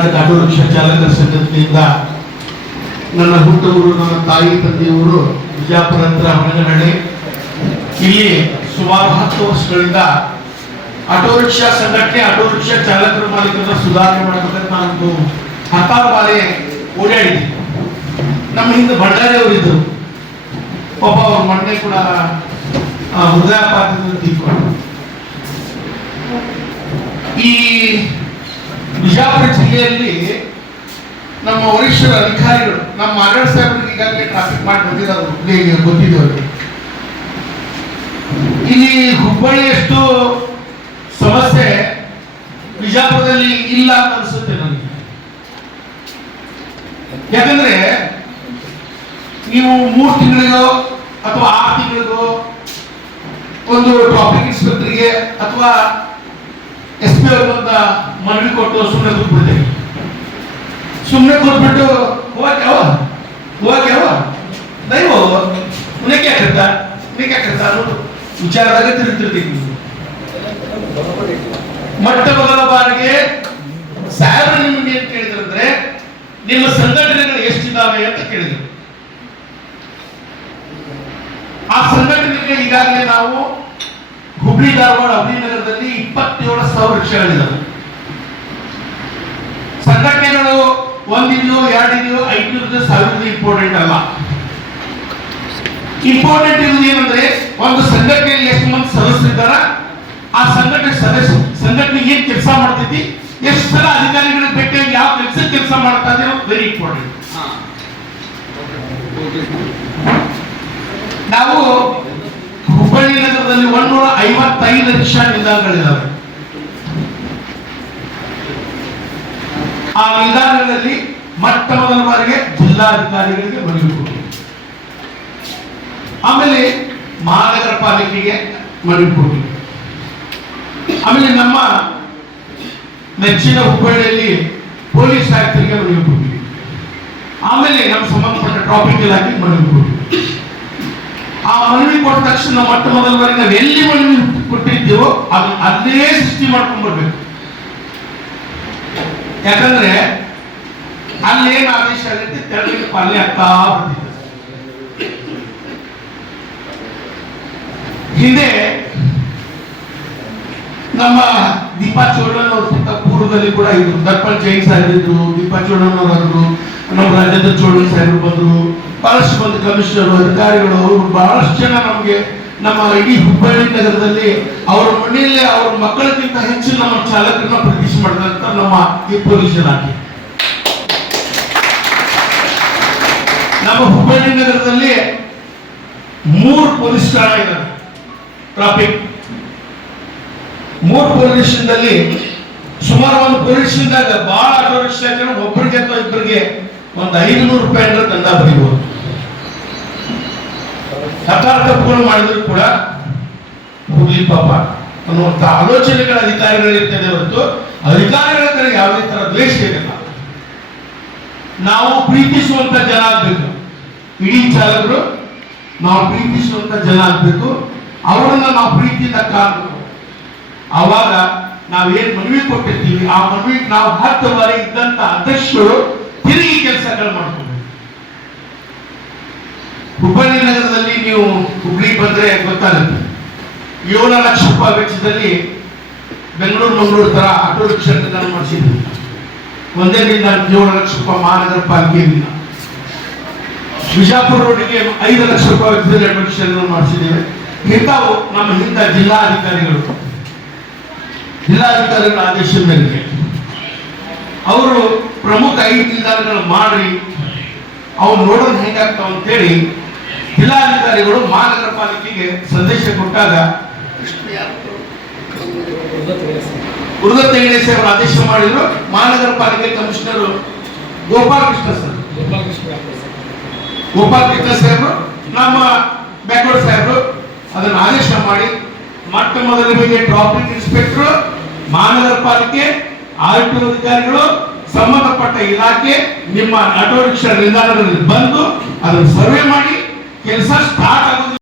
Karnataka auto rickshaw ಚಾಲಕರ ಸಂಘಟನೆಯಿಂದ ನನ್ನ ಹುಟ್ಟೂರು ನನ್ನ ತಾಯಿ ತಂದೆಯವರು ಬಿಜಾಪುರ ಹತ್ರ ಇಲ್ಲಿ ಸುಮಾರು ಹತ್ತು ವರ್ಷಗಳಿಂದ ಆಟೋ ರಿಕ್ಷಾ ಸಂಘಟನೆ ಆಟೋ ರಿಕ್ಷಾ ಚಾಲಕರ ಮಾಲೀಕರನ್ನ ಸುಧಾರಣೆ ಮಾಡಬೇಕಂತ ನಾನು ಹತ್ತಾರು ಬಾರಿ ಓಡಾಡಿದ್ದೆ. ನಮ್ಮ ಹಿಂದೆ ಭಂಡಾರಿ ಇದ್ದರು. ಪಾಪ ಅವ್ರ ಮೊನ್ನೆ ಕೂಡ ಆ, ಹೃದಯಾಘಾತದಿಂದ ತೀರ್ಕೊಂಡ್ರು ಈ ಬಿಜಾಪುರ ಜಿಲ್ಲೆಯಲ್ಲಿ ನಮ್ಮ ವರಿಷ್ಠರ ಅಧಿಕಾರಿಗಳು, ನಮ್ಮ ಆಡಳಿತ ಸಾಹೇಬರಿಗೆ ಈಗಾಗಲೇ ಟ್ರಾಫಿಕ್ ಮಾಡಿ ಬಂದಿದ್ದಾರೆ ಹುಬ್ಳಿಗೆ ಗೊತ್ತಿದ್ದವರಿಗೆ ಇಲ್ಲಿ ಹುಬ್ಬಳ್ಳಿಯಷ್ಟು ಸಮಸ್ಯೆ ಬಿಜಾಪುರದಲ್ಲಿ ಇಲ್ಲ ಅಂತ ಅನಿಸುತ್ತೆ ನನಗೆ. ಯಾಕಂದ್ರೆ ನೀವು ಮೂರು ತಿಂಗಳಿಗೋ ಅಥವಾ ಆರು ತಿಂಗಳಿಗೋ ಒಂದು ಟ್ರಾಫಿಕ್ ಇನ್ಸ್ಪೆಕ್ಟರ್ಗೆ ಅಥವಾ ಎಸ್ ಪಿ ಅವ್ರಿಗೊಂದ ಮನವಿ ಕೊಟ್ಟು ಸುಮ್ಮನೆ ಕೂತ್ಬಿಡ್ತೇವೆ ಸುಮ್ಮನೆ ಕೂತ್ಬಿಟ್ಟು, ಹೋಗಕ್ಕೆ ಯಾವ? ಹೋಗಕ್ಕೆ ಯಾವ? ದೈವ ಉನಕ್ಕೆ ಯಾಕಂತ ಉನಕ್ಕೆ ಯಾಕಂತ ಅನ್ನೋದು ವಿಚಾರದಾಗ ತಿರುಗ್ತಿರ್ತೀವಿ ಮೊಟ್ಟ ಮೊದಲ ಬಾರಿಗೆ ಸಾಹೇಬ್ರ ನಿಮ್ಗೆ ಏನ್ ಕೇಳಿದ್ರಂದ್ರೆ ನಿಮ್ಮ ಸಂಘಟನೆಗಳು ಎಷ್ಟಿದ್ದಾವೆ? ಅಂತ ಕೇಳಿದ್ರು. ಆ ಸಂಘಟನೆಗೆ ಈಗಾಗಲೇ ನಾವು ಹುಬ್ಳಿ ಧಾರವಾಡ ಇಪ್ಪತ್ತೇಳು ಸಾವಿರ ರಿಕ್ಷಾಗಳಿದ್ದಾವೆ ಸಂಘಟನೆಗಳು ಒಂದಿದೆಯೋ ಎರಡಿದೆಯೋ ಐದು ಸಾವಿರದ ಇಂಪಾರ್ಟೆಂಟ್ ಅಲ್ಲ ಇಂಪಾರ್ಟೆಂಟ್ ಇರೋದು ಏನಂದ್ರೆ ಒಂದು ಸಂಘಟನೆಯಲ್ಲಿ ಎಷ್ಟು ಮಂದಿ ಸದಸ್ಯರಿದ್ದಾರ ಆ ಸಂಘಟನೆ ಸದಸ್ಯ ಸಂಘಟನೆ ಏನ್ ಕೆಲಸ ಮಾಡ್ತೈತಿ ಎಷ್ಟು ಸಲ ಅಧಿಕಾರಿಗಳಿಗೆ ಭೇಟಿ ಯಾವ ಕೆಲಸ ಕೆಲಸ ಮಾಡ್ತಾ ಇದೆ ವೆರಿ ಇಂಪಾರ್ಟೆಂಟ್ ನಾವು ಹುಬ್ಬಳ್ಳಿ ನಗರದಲ್ಲಿ ಒಂದೂರ ಐವತ್ತೈದು ರಿಕ್ಷಾ ನಿಲ್ದಾಣಗಳಿದ್ದಾವೆ ಆ ನಿಲ್ದಾಣಗಳಲ್ಲಿ ಮೊಟ್ಟ ಮೊದಲ ಬಾರಿಗೆ ಜಿಲ್ಲಾಧಿಕಾರಿಗಳಿಗೆ ಮನವಿ ಆಮೇಲೆ ಮಹಾನಗರ ಪಾಲಿಕೆಗೆ ಮನವಿ ಕೊಟ್ಟಿದೆ ಆಮೇಲೆ ನಮ್ಮ ನೆಚ್ಚಿನ ಹುಬ್ಬಳ್ಳಿಯಲ್ಲಿ ಪೊಲೀಸ್ ಆಯುಕ್ತರಿಗೆ ಮನವಿ ಕೊಟ್ಟಿದೆ ಆಮೇಲೆ ನಮ್ಮ ಸಂಬಂಧಪಟ್ಟ ಟ್ರಾಫಿಕ್ ಇಲಾಖೆ ಮನವಿ ಕೊಟ್ಟಿದೆ ಆ ಮನವಿ ಕೊಟ್ಟ ತಕ್ಷಣ ಮೊಟ್ಟ ಮೊದಲ ಬಾರಿ ನಾವು ಎಲ್ಲಿ ಮನವಿ ಕೊಟ್ಟಿದ್ದೀವೋ ಅದು ಅಲ್ಲೇ ಸೃಷ್ಟಿ ಮಾಡ್ಕೊಂಡ್ ಬರ್ಬೇಕು. ಯಾಕಂದ್ರೆ ಅಲ್ಲಿ ಏನ್ ಆದೇಶ ಆಗೈತಿ ತೆರಳಿಗೆ ಪಾಲನೆ ಆಗ್ತಾ ಹಿಂದೆ ನಮ್ಮ ದೀಪಾ ಚೋಳನ್ ಅವ್ರ ಪೂರ್ವದಲ್ಲಿ ಕೂಡ ಇದ್ರು. ದರ್ಪಣ್ ಜೈನ್ ಸಾಹೇಬ್ ಇದ್ರು, ದೀಪಾ ಚೋಳನ್ ಅವರು ನಮ್ಮ ರಾಜೇಂದ್ರ ಚೋಳನ್ ಸಾಹೇಬರು ಬಂದ್ರು. ಬಹಳಷ್ಟು ಮಂದಿ ಕಮಿಷನರ್, ಅಧಿಕಾರಿಗಳು, ಅವರು ಬಹಳಷ್ಟು ಜನ ನಮಗೆ ನಮ್ಮ ಇಡೀ ಹುಬ್ಬಳ್ಳಿ ನಗರದಲ್ಲಿ ಅವರ ಮನೆಯಲ್ಲಿ ಅವ್ರ ಮಕ್ಕಳಿಗಿಂತ ಹೆಚ್ಚು ನಮ್ಮ ಚಾಲಕರನ್ನ ಪ್ರತಿಷ್ಠೆ ಮಾಡಿದಂತ ನಮ್ಮ ಈ ಪೊಲೀಸ್ ಇಲಾಖೆ. ನಮ್ಮ ಹುಬ್ಬಳ್ಳಿ ನಗರದಲ್ಲಿ ಮೂರು ಪೊಲೀಸ್ ಠಾಣೆ ಇದ್ದಾರೆ ಟ್ರಾಫಿಕ್. ಮೂರು ಪೊಲೀಸ್ನಲ್ಲಿ ಸುಮಾರು ಒಂದು ಪೊಲೀಸ್ ಬಹಳ ಆಟೋ ರಿಕ್ಷಾ ಒಬ್ಬರಿಗೆ ಅಥವಾ ಇಬ್ಬರಿಗೆ ಒಂದು ಐದು ನೂರು ರೂಪಾಯಿ ಅಂದ್ರೆ ದಂಡ ಬರೀಬಹುದು ಹತ್ತಾರು ತಪ್ಪುಗಳು ಮಾಡಿದ್ರು ಕೂಡ ಹೋಗ್ಲಿ ಪಾಪ ಅನ್ನುವಂತ ಆಲೋಚನೆಗಳ ಅಧಿಕಾರಿಗಳಿರ್ತದೆ ಹೊರತು ಅಧಿಕಾರಿಗಳ ಕಡೆ ಯಾವುದೇ ತರ ದ್ವೇಷ ಇರಲ್ಲ ನಾವು ಪ್ರೀತಿಸುವಂತ ಜನ ಆಗ್ಬೇಕು. ಇಡೀ ಚಾಲಕರು ನಾವು ಪ್ರೀತಿಸುವಂತ ಜನ ಆಗ್ಬೇಕು. ಅವರನ್ನ ನಾವು ಪ್ರೀತಿಯಿಂದ ಕಾಣಬೇಕು. ಆವಾಗ ನಾವೇನ್ ಮನವಿ ಕೊಟ್ಟಿರ್ತೀವಿ, ಆ ಮನವಿ ನಾವು ಹತ್ತು ಬಾರಿ ಇದ್ದಂತ ಅಧ್ಯಕ್ಷರು ತಿರುಗಿ ಕೆಲಸಗಳು ಮಾಡ್ಕೋಬೇಕು. ಹುಬ್ಬಳ್ಳಿ ನೀವು ಹುಬ್ಳಿ ಬಂದರೆ ಗೊತ್ತಾಗುತ್ತೆ. ಏಳು ಲಕ್ಷ ರೂಪಾಯಿ ವೆಚ್ಚದಲ್ಲಿ ಬೆಂಗಳೂರು, ಮಂಗಳೂರು ತರ ಆಟೋ ರಿಕ್ಷಾ ನಾನು ಒಂದೇ ದಿನ ಏಳು ಲಕ್ಷ ರೂಪಾಯಿ ಮಹಾನಗರ ಪಾಲಿಕೆಯಿಂದ ಬಿಜಾಪುರ ರೋಡಿಗೆ ಐದು ಲಕ್ಷ ರೂಪಾಯಿ ವೆಚ್ಚದಲ್ಲಿ ಅಡ್ಮಿಷನ್ ಮಾಡಿಸಿದ್ದೇವೆ. ಇಂಥವು ನಮ್ಮ ಹಿಂದ ಜಿಲ್ಲಾಧಿಕಾರಿಗಳು. ಜಿಲ್ಲಾಧಿಕಾರಿಗಳ ಆದೇಶದ ಮೇರೆಗೆ ಅವರು ಪ್ರಮುಖ ಐದು ನಿಲ್ದಾಣಗಳು ಮಾಡಿ, ಅವ್ರು ನೋಡೋದು ಹೆಂಗಾಗ್ತಾವ ಅಂತೇಳಿ ಜಿಲ್ಲಾಧಿಕಾರಿಗಳು ಮಹಾನಗರ ಪಾಲಿಕೆಗೆ ಸಂದೇಶ ಕೊಟ್ಟಾಗ ಉರ್ಗತ್ ತೆಂಗಿನ ಅವರು ಆದೇಶ ಮಾಡಿದ್ರು. ಮಹಾನಗರ ಪಾಲಿಕೆ ಕಮಿಷನರ್ ಗೋಪಾಲ್ ಕೃಷ್ಣ ಸರ್. ಗೋಪಾಲ್ ಕೃಷ್ಣ ಸಾಹೇಬರು ನಮ್ಮ ಬ್ಯಾಕ್ವರ್ಡ್ ಸಾಹೇಬರು ಅದನ್ನು ಆದೇಶ ಮಾಡಿ ಮೊಟ್ಟ ಮೊದಲಿಗೆ ಟ್ರಾಫಿಕ್ ಇನ್ಸ್ಪೆಕ್ಟರ್ ಮಹಾನಗರ ಪಾಲಿಕೆ ಆರ್ಟಿ ಅಧಿಕಾರಿಗಳು, ಸಂಬಂಧಪಟ್ಟ ಇಲಾಖೆ, ನಿಮ್ಮ ಆಟೋ ರಿಕ್ಷಾ ನಿಲ್ದಾಣದಲ್ಲಿ ಬಂದು ಅದನ್ನು ಸರ್ವೆ ಮಾಡಿ ಕೆಲಸ ಸ್ಟಾರ್ಟ್ ಆಗೋದು